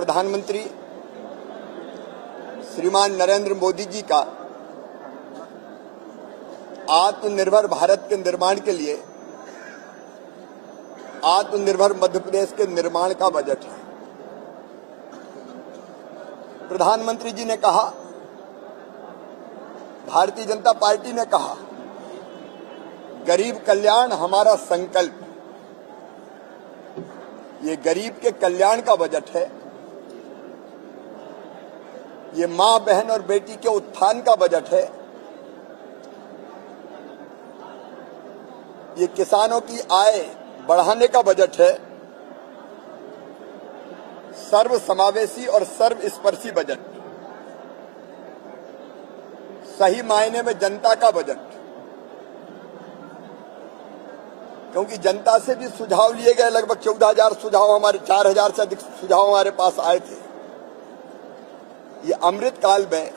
प्रधानमंत्री श्रीमान नरेंद्र मोदी जी का आत्मनिर्भर भारत के निर्माण के लिए आत्मनिर्भर मध्य प्रदेश के निर्माण का बजट है। प्रधानमंत्री जी ने कहा, भारतीय जनता पार्टी ने कहा, गरीब कल्याण हमारा संकल्प। ये गरीब के कल्याण का बजट है। ये मां, बहन और बेटी के उत्थान का बजट है। ये किसानों की आय बढ़ाने का बजट है। सर्व समावेशी और सर्वस्पर्शी बजट, सही मायने में जनता का बजट। क्योंकि जनता से भी सुझाव लिए गए, लगभग 14,000 सुझाव, हमारे 4,000 से अधिक सुझाव हमारे पास आए थे। ये अमृत काल में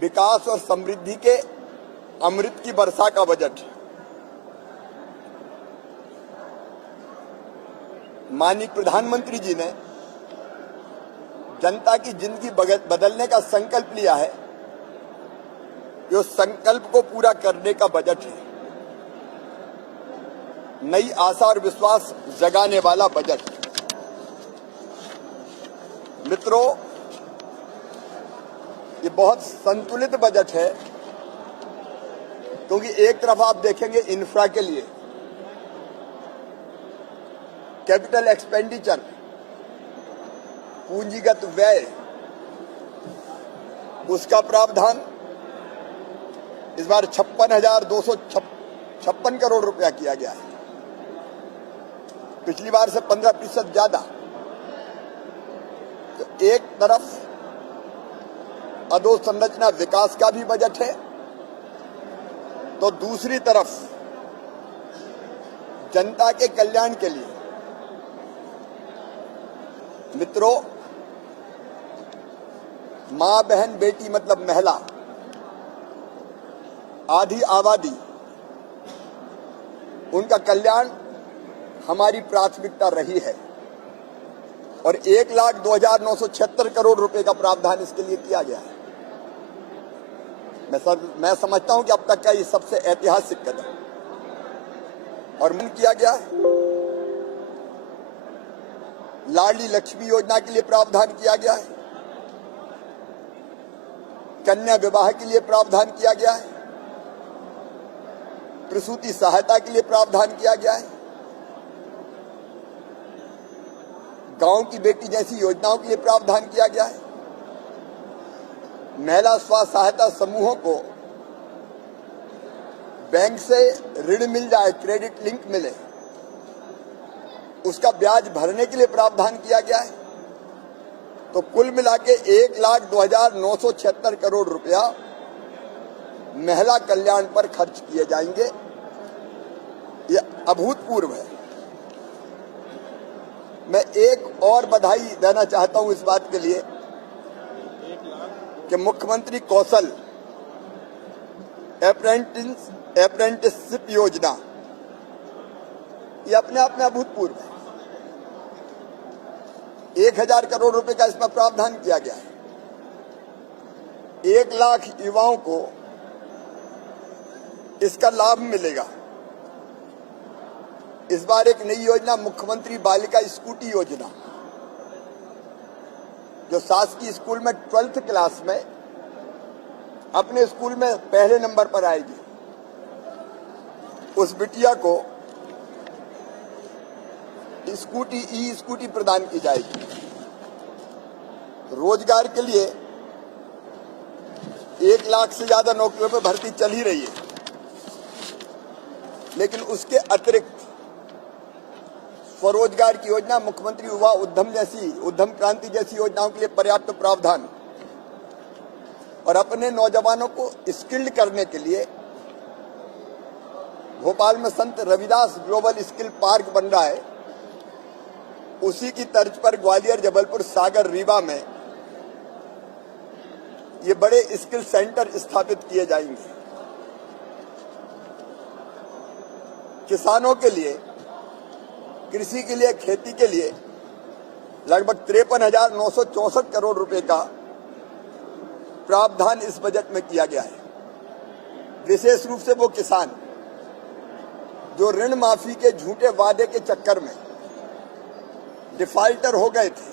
विकास और समृद्धि के अमृत की वर्षा का बजट है। माननीय प्रधानमंत्री जी ने जनता की जिंदगी बदलने का संकल्प लिया है। ये उस संकल्प को पूरा करने का बजट है। नई आशा और विश्वास जगाने वाला बजट। मित्रों, ये बहुत संतुलित बजट है, क्योंकि एक तरफ आप देखेंगे इंफ्रा के लिए कैपिटल एक्सपेंडिचर, पूंजीगत व्यय, उसका प्रावधान इस बार 56,256 करोड़ रुपया किया गया है। पिछली बार से 15% ज्यादा। तो एक तरफ अधोसंरचना विकास का भी बजट है, तो दूसरी तरफ जनता के कल्याण के लिए। मित्रों, मां, बहन, बेटी मतलब महिला, आधी आबादी, उनका कल्याण हमारी प्राथमिकता रही है। और 1,02,976 करोड़ रुपए का प्रावधान इसके लिए किया गया है। मैं समझता हूं कि अब तक का ये सबसे ऐतिहासिक कदम और मन किया गया है। लाडली लक्ष्मी योजना के लिए प्रावधान किया गया है। कन्या विवाह के लिए प्रावधान किया गया है। प्रसूति सहायता के लिए प्रावधान किया गया है। गांव की बेटी जैसी योजनाओं के लिए प्रावधान किया गया है। महिला स्व सहायता समूहों को बैंक से ऋण मिल जाए, क्रेडिट लिंक मिले, उसका ब्याज भरने के लिए प्रावधान किया गया है। तो कुल मिला के 1,02,976 करोड़ रुपया महिला कल्याण पर खर्च किए जाएंगे। ये अभूतपूर्व है। मैं एक और बधाई देना चाहता हूं इस बात के लिए कि मुख्यमंत्री कौशल अप्रेंटिसशिप योजना, ये अपने आप में अभूतपूर्व है। 1,000 करोड़ रुपए का इसमें प्रावधान किया गया है। 1 लाख युवाओं को इसका लाभ मिलेगा। इस बार एक नई योजना, मुख्यमंत्री बालिका स्कूटी योजना, जो शासकीय स्कूल में 12th क्लास में अपने स्कूल में पहले नंबर पर आएगी, उस बिटिया को स्कूटी प्रदान की जाएगी। रोजगार के लिए 1 लाख से ज्यादा नौकरियों पर भर्ती चल ही रही है, लेकिन उसके अतिरिक्त स्वरोजगार की योजना, मुख्यमंत्री युवा उद्यम क्रांति जैसी योजनाओं के लिए पर्याप्त प्रावधान, और अपने नौजवानों को स्किल्ड करने के लिए भोपाल में संत रविदास ग्लोबल स्किल पार्क बन रहा है। उसी की तर्ज पर ग्वालियर, जबलपुर, सागर, रीवा में ये बड़े स्किल सेंटर स्थापित किए जाएंगे। किसानों के लिए, कृषि के लिए, खेती के लिए लगभग 53,964 करोड़ रुपए का प्रावधान इस बजट में किया गया है। विशेष रूप से वो किसान जो ऋण माफी के झूठे वादे के चक्कर में डिफाल्टर हो गए थे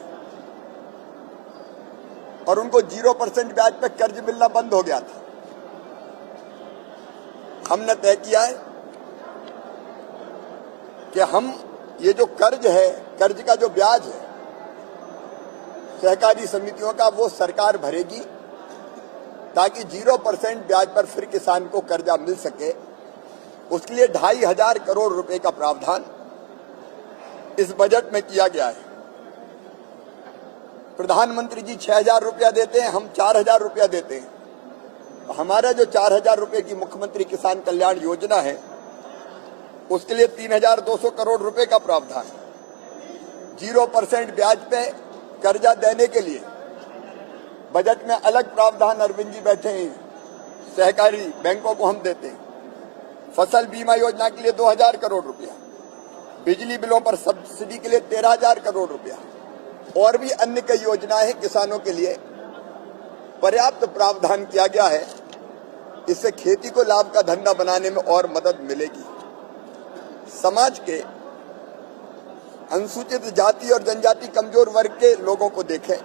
और उनको 0% ब्याज पर कर्ज मिलना बंद हो गया था, हमने तय किया है कि हम ये जो कर्ज है, कर्ज का जो ब्याज है सहकारी समितियों का, वो सरकार भरेगी ताकि 0% ब्याज पर फिर किसान को कर्जा मिल सके। उसके लिए 2,500 करोड़ रुपए का प्रावधान इस बजट में किया गया है। प्रधानमंत्री जी 6,000 रुपया देते हैं, हम 4,000 रुपया देते हैं। तो हमारा जो 4,000 रुपए की मुख्यमंत्री किसान कल्याण योजना है उसके लिए 3,200 करोड़ रुपए का प्रावधान, 0% ब्याज पे कर्जा देने के लिए बजट में अलग प्रावधान। अरविंद जी बैठे हैं, सहकारी बैंकों को हम देते हैं। फसल बीमा योजना के लिए 2,000 करोड़ रुपया, बिजली बिलों पर सब्सिडी के लिए 13,000 करोड़ रुपया और भी अन्य कई योजनाएं हैं किसानों के लिए पर्याप्त प्रावधान किया गया है। इससे खेती को लाभ का धंधा बनाने में और मदद मिलेगी। समाज के अनुसूचित जाति और जनजाति कमजोर वर्ग के लोगों को देखें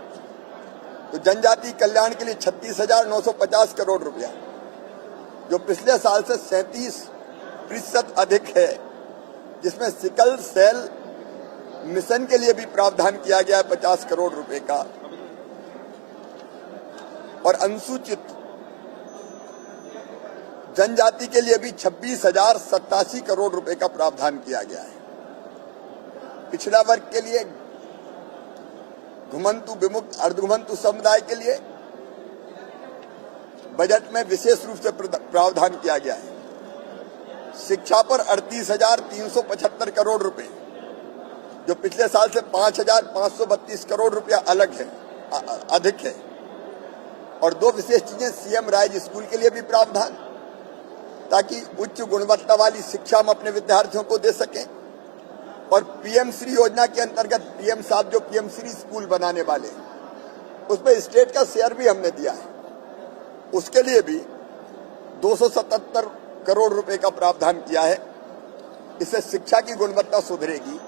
तो जनजाति कल्याण के लिए 36,950 करोड़ रुपया, जो पिछले साल से 37% अधिक है, जिसमें सिकल सेल मिशन के लिए भी प्रावधान किया गया है 50 करोड़ रुपए का, और अनुसूचित जनजाति के लिए भी 26,087 करोड़ रुपए का प्रावधान किया गया है। पिछड़ा वर्ग के लिए, घुमंतु विमुक्त अर्धघुमंतु समुदाय के लिए बजट में विशेष रूप से प्रावधान किया गया है। शिक्षा पर 38,375 करोड़ रुपए, जो पिछले साल से 5,532 करोड़ रुपया अधिक है। और दो विशेष चीजें, सीएम राइज स्कूल के लिए भी प्रावधान, ताकि उच्च गुणवत्ता वाली शिक्षा हम अपने विद्यार्थियों को दे सकें। और पीएम श्री योजना के अंतर्गत पीएम साहब जो पीएम श्री स्कूल बनाने वाले, उसमें स्टेट का शेयर भी हमने दिया है, उसके लिए भी 277 करोड़ रुपए का प्रावधान किया है। इससे शिक्षा की गुणवत्ता सुधरेगी।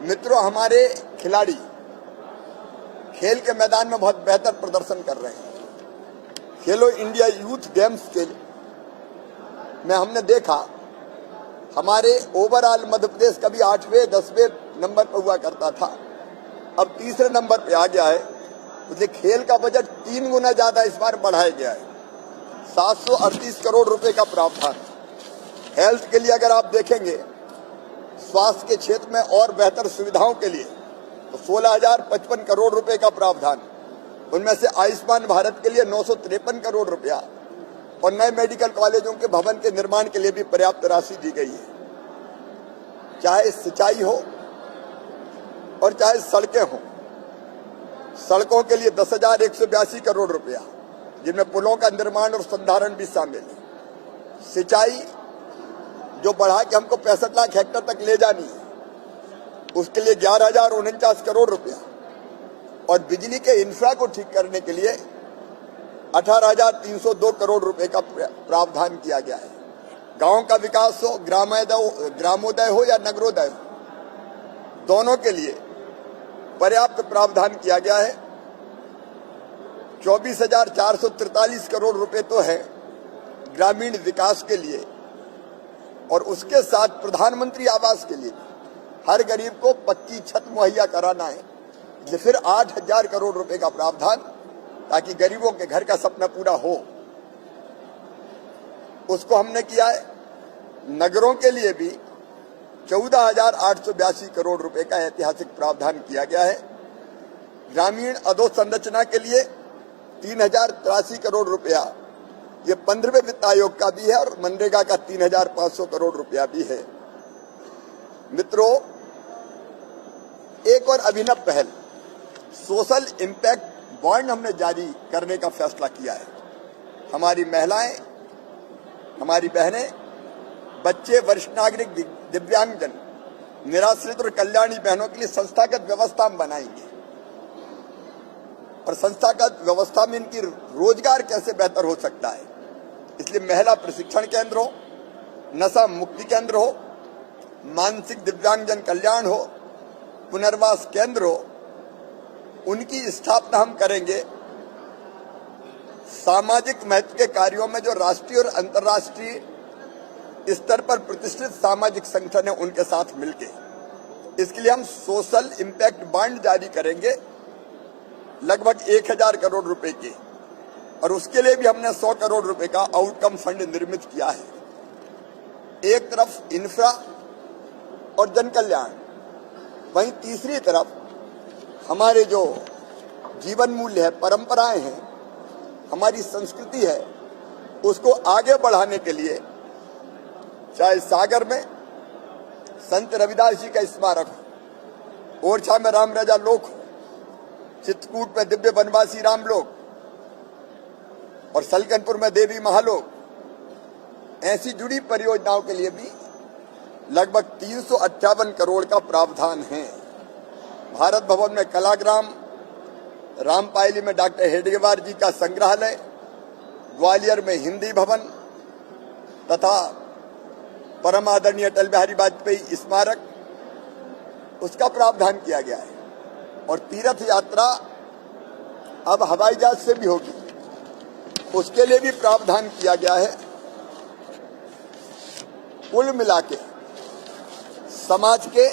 मित्रों, हमारे खिलाड़ी खेल के मैदान में बहुत बेहतर प्रदर्शन कर रहे हैं। खेलो इंडिया यूथ गेम्स के में हमने देखा, हमारे ओवरऑल मध्य प्रदेश कभी 8वें 10वें नंबर पर हुआ करता था, अब तीसरे नंबर पे आ गया है। इसलिए खेल का बजट 3 गुना ज्यादा इस बार बढ़ाया गया है। 738 करोड़ रुपए का प्रावधान। हेल्थ के लिए अगर आप देखेंगे, स्वास्थ्य के क्षेत्र में और बेहतर सुविधाओं के लिए तो 16,055 करोड़ रुपए का प्रावधान। उनमें से आयुष्मान भारत के लिए 953 करोड़ रुपया और नए मेडिकल कॉलेजों के भवन के निर्माण के लिए भी पर्याप्त राशि दी गई है। चाहे सिंचाई हो और चाहे सड़कें हो, सड़कों के लिए 10,182 करोड़ रुपया, जिनमें पुलों का निर्माण और संधारण भी शामिल है। सिंचाई जो बढ़ा के हमको 65 लाख हेक्टेयर तक ले जानी है, उसके लिए 11,049 करोड़ रुपया और बिजली के इंफ्रा को ठीक करने के लिए 18,302 करोड़ रुपए का प्रावधान किया गया है। गांव का विकास हो, ग्रामोदय हो या नगरोदय हो, दोनों के लिए पर्याप्त प्रावधान किया गया है। 24,443 करोड़ रुपए तो है ग्रामीण विकास के लिए, और उसके साथ प्रधानमंत्री आवास के लिए हर गरीब को पक्की छत मुहैया कराना है। इसलिए फिर 8,000 करोड़ रुपए का प्रावधान, ताकि गरीबों के घर का सपना पूरा हो, उसको हमने किया है। नगरों के लिए भी 14,882 करोड़ रुपए का ऐतिहासिक प्रावधान किया गया है। ग्रामीण अधोसंरचना के लिए 3,083 करोड़ रुपया, ये 15वें वित्त आयोग का भी है, और मनरेगा का 3,500 करोड़ रुपया भी है। मित्रों, एक और अभिनव पहल, सोशल इम्पैक्ट बॉन्ड हमने जारी करने का फैसला किया है। हमारी महिलाएं, हमारी बहनें, बच्चे, वरिष्ठ नागरिक, दिव्यांगजन निराश्रित और कल्याणी बहनों के लिए संस्थागत व्यवस्था हम बनाएंगे और संस्थागत व्यवस्था में इनकी रोजगार कैसे बेहतर हो सकता है, इसलिए महिला प्रशिक्षण केंद्र हो, नशा मुक्ति केंद्र हो, मानसिक दिव्यांगजन कल्याण हो, पुनर्वास केंद्र हो, उनकी स्थापना हम करेंगे। सामाजिक महत्व के कार्यों में जो राष्ट्रीय और अंतर्राष्ट्रीय स्तर पर प्रतिष्ठित सामाजिक संगठन है उनके साथ मिलके इसके लिए हम सोशल इम्पैक्ट बॉन्ड जारी करेंगे लगभग 1000 करोड़ रुपए के, और उसके लिए भी हमने 100 करोड़ रुपए का आउटकम फंड निर्मित किया है। एक तरफ इंफ्रा और जन कल्याण, वहीं तीसरी तरफ हमारे जो जीवन मूल्य है, परंपराएं हैं, हमारी संस्कृति है, उसको आगे बढ़ाने के लिए चाहे सागर में संत रविदास जी का स्मारक हो, ओरछा में राम राजा लोक हो, चित्रकूट में दिव्य वनवासी रामलोक और सलकनपुर में देवी महालोक, ऐसी जुड़ी परियोजनाओं के लिए भी लगभग 358 करोड़ का प्रावधान है। भारत भवन में कलाग्राम, रामपायली में डॉक्टर हेडगेवार जी का संग्रहालय, ग्वालियर में हिंदी भवन तथा परम आदरणीय अटल बिहारी वाजपेयी स्मारक, उसका प्रावधान किया गया है। और तीर्थ यात्रा अब हवाई जहाज से भी होगी, उसके लिए भी प्रावधान किया गया है। कुल मिलाके समाज के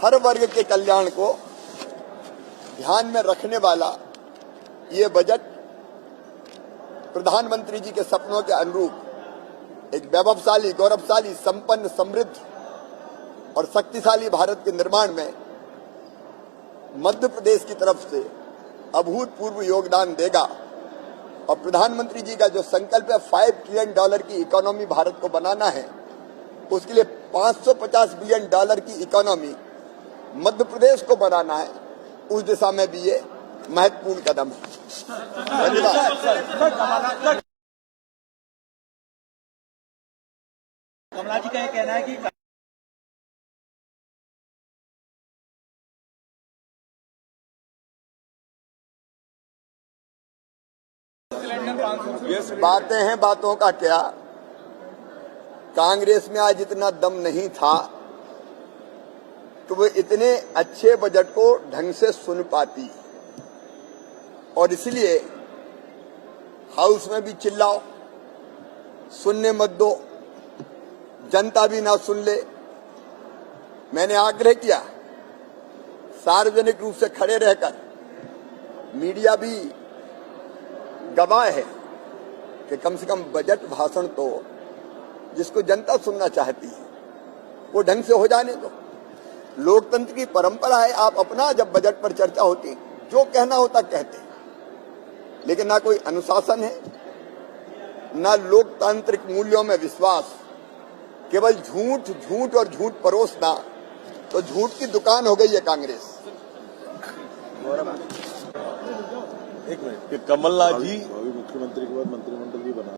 हर वर्ग के कल्याण को ध्यान में रखने वाला ये बजट प्रधानमंत्री जी के सपनों के अनुरूप एक वैभवशाली, गौरवशाली, संपन्न, समृद्ध और शक्तिशाली भारत के निर्माण में मध्य प्रदेश की तरफ से अभूतपूर्व योगदान देगा। और प्रधानमंत्री जी का जो संकल्प है $5 ट्रिलियन की इकोनॉमी भारत को बनाना है, उसके लिए $550 बिलियन की इकोनॉमी मध्य प्रदेश को बनाना है, उस दिशा में भी ये महत्वपूर्ण कदम है। धन्यवाद। कमला जी का ये कहना है कि बातें हैं, बातों का क्या। कांग्रेस में आज इतना दम नहीं था तो वो इतने अच्छे बजट को ढंग से सुन पाती, और इसलिए हाउस में भी चिल्लाओ, सुनने मत दो, जनता भी ना सुन ले। मैंने आग्रह किया सार्वजनिक रूप से खड़े रहकर, मीडिया भी गवाह है कि कम से कम बजट भाषण तो जिसको जनता सुनना चाहती है वो ढंग से हो जाने दो। लोकतंत्र की परंपरा है, आप अपना जब बजट पर चर्चा होती जो कहना होता कहते, लेकिन ना कोई अनुशासन है, ना लोकतांत्रिक मूल्यों में विश्वास, केवल झूठ झूठ और झूठ परोसना। तो झूठ की दुकान हो गई है कांग्रेस। एक मिनट, कमलनाथ जी मुख्यमंत्री के बाद मंत्रिमंडल भी बना